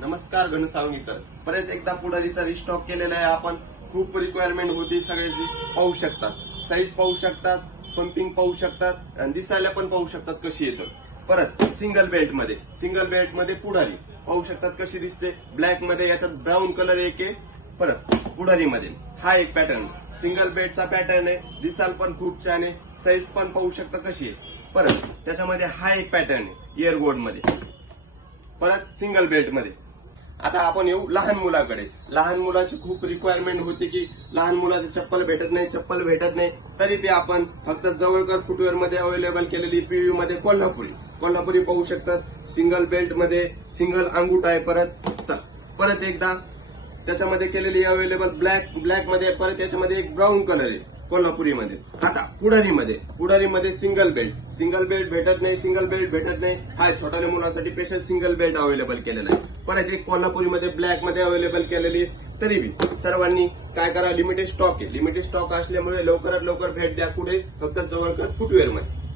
नमस्कार घनसावंगीकर. परत एकदा पुढारीचा रिस्टॉक केलेला आहे आपण. खूप रिक्वायरमेंट होती सगळ्याची. पाहू शकतात, साईज पाहू शकतात, पंपिंग पाहू शकतात आणि दिसायला पण पाहू शकतात कशी येतं. परत सिंगल बेल्ट मध्ये पुढारी पाहू शकतात कशी दिसते. ब्लॅक मध्ये याच्यात ब्राऊन कलर एक आहे. परत पुढारीमध्ये हा एक पॅटर्न सिंगल बेल्टचा पॅटर्न आहे. दिसाल पण खूप छान आहे. साईज पण पाहू शकता कशी आहे. परत त्याच्यामध्ये हा एक पॅटर्न आहे इयर गोल्ड मध्ये. परत सिंगल बेल्ट मध्ये. आता आपण येऊ लहान मुलाकडे. लहान मुलाची खूप रिक्वायरमेंट होती की लहान मुलाचे चप्पल भेटत नाही तरी ते आपण फक्त जवळकर फुटवेअर मध्ये अवेलेबल केलेली पीयू मध्ये कोल्हापुरी पाहू शकतात. सिंगल बेल्ट मध्ये सिंगल अंगूठा आहे. परत एकदा त्याच्यामध्ये केलेली अवेलेबल ब्लॅक मध्ये. परत त्याच्यामध्ये एक ब्राऊन कलर आहे कोल्हापुरीमध्ये. आता पुढारीमध्ये सिंगल बेल्ट भेटत नाही. हा छोट्या मुलांसाठी स्पेशल सिंगल बेल्ट अवेलेबल केलेला आहे. परत एक कोल्हापुरीमध्ये ब्लॅक मध्ये अवेलेबल केलेली. तरी बी सर्वांनी काय करा, लिमिटेड स्टॉक असल्यामुळे लवकरात लवकर भेट द्या. कुठे? फक्त जवळकर फुटवेअर मध्ये.